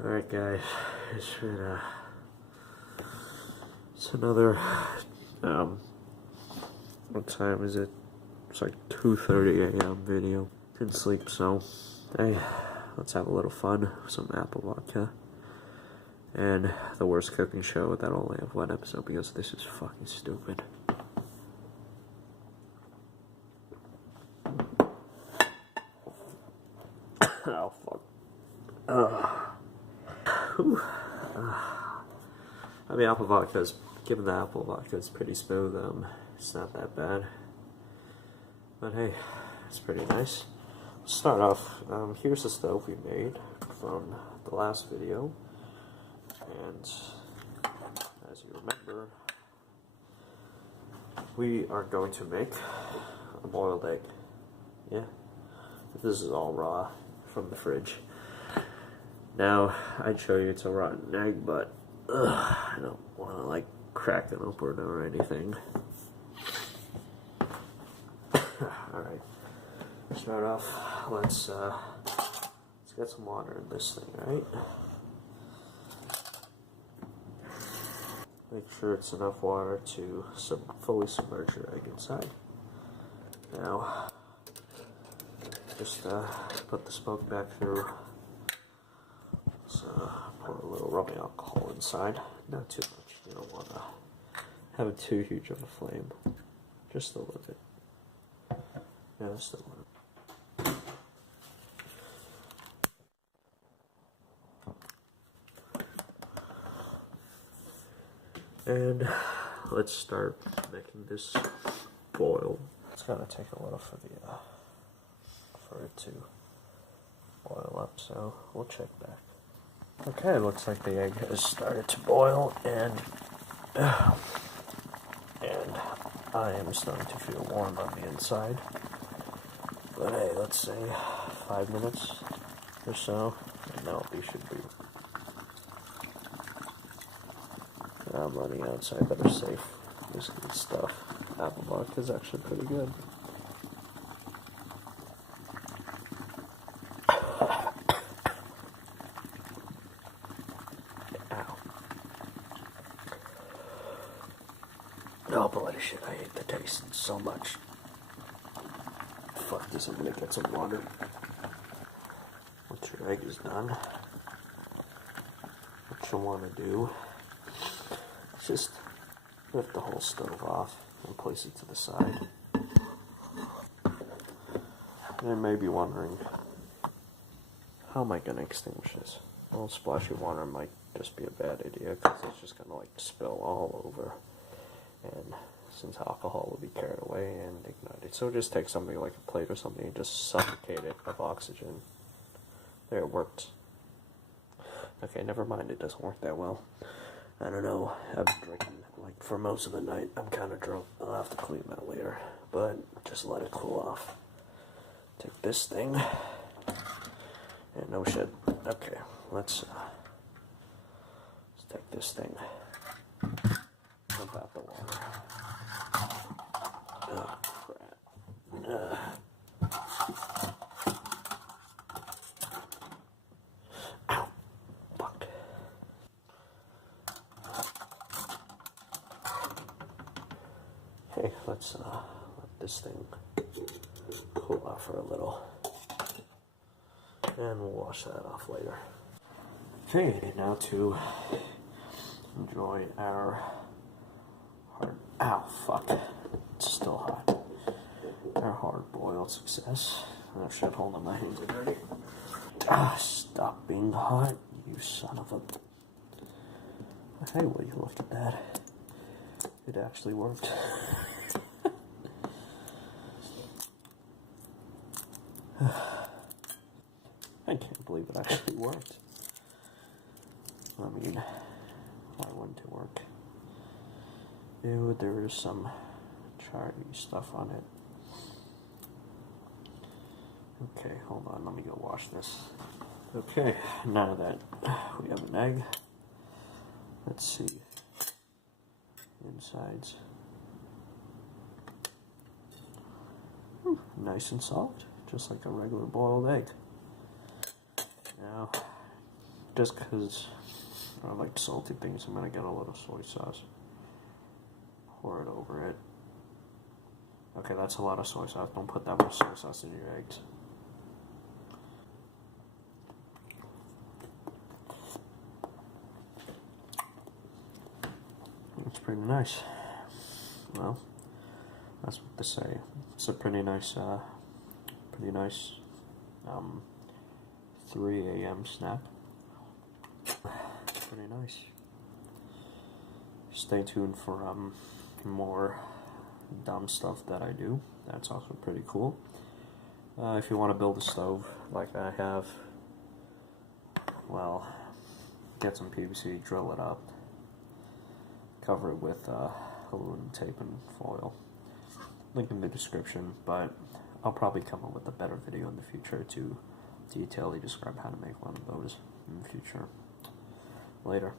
Alright guys, it's another, what time is it? It's like 2:30 a.m. video. Didn't sleep, so, hey, let's have a little fun with some apple vodka. And the worst cooking show that'll only have one episode because this is fucking stupid. Oh, fuck. I mean, apple vodka's, given the apple vodka is pretty smooth, it's not that bad. But hey, it's pretty nice. Let's start off, here's the stove we made from the last video. And as you remember, we are going to make a boiled egg. Yeah, this is all raw from the fridge. Now, I'd show you it's a rotten egg, but I don't want to like crack it open or anything. Alright, start off, let's get some water in this thing, right? Make sure it's enough water to fully submerge your egg inside. Now, just put the smoke back through. Let's pour a little rubbing alcohol inside. Not too much. You don't want to have it too huge of a flame. Just a little bit. Yeah, just a little. And let's start making this boil. It's gonna take a little for it to boil up, so we'll check back. Okay, it looks like the egg has started to boil, and I am starting to feel warm on the inside. But hey, let's say 5 minutes or so, and now we should be. I'm running out, so I better save this good stuff. Apple vodka is actually pretty good. Ow. Oh, bloody shit, I hate the taste so much. Fuck this, I'm gonna get some water. Once your egg is done, what you want to do, just lift the whole stove off and place it to the side. You may be wondering, how am I going to extinguish this? Well, splashing water might just be a bad idea because it's just going to like spill all over. And since alcohol will be carried away and ignited. So just take something like a plate or something and just suffocate it with oxygen. There, it worked. Okay, never mind, it doesn't work that well. I don't know, I've been drinking like for most of the night. I'm kind of drunk. I'll have to clean that later, but just let it cool off. Take this thing, and no shit. Okay, let's take this thing. Dump out the water. Oh crap. Ow. Fuck. Okay, let's let this thing cool off for a little, and we'll wash that off later. Okay, now to enjoy our hard. Ow, fuck! It's still hot. Our hard-boiled success. Oh shit! Hold on, my hands are dirty. Ah, stop being hot, you son of a. Hey, will you look at that? It actually worked. I can't believe it actually worked. I mean, why wouldn't it work? Ew, there is some charry stuff on it. Okay, hold on, let me go wash this. Okay, now that we have an egg, let's see. Insides. Nice and soft, just like a regular boiled egg. Now, just because I like salty things, I'm gonna get a little soy sauce. Pour it over it. Okay, that's a lot of soy sauce. Don't put that much soy sauce in your eggs. It's pretty nice. Well, that's what they say. It's a pretty nice 3 a.m. snack. Pretty nice. Stay tuned for more dumb stuff that I do. That's also pretty cool. If you want to build a stove like I have, well, get some PVC, drill it up, cover it with aluminum tape and foil. Link in the description, but I'll probably come up with a better video in the future to detailedly describe how to make one of those in the future. Later.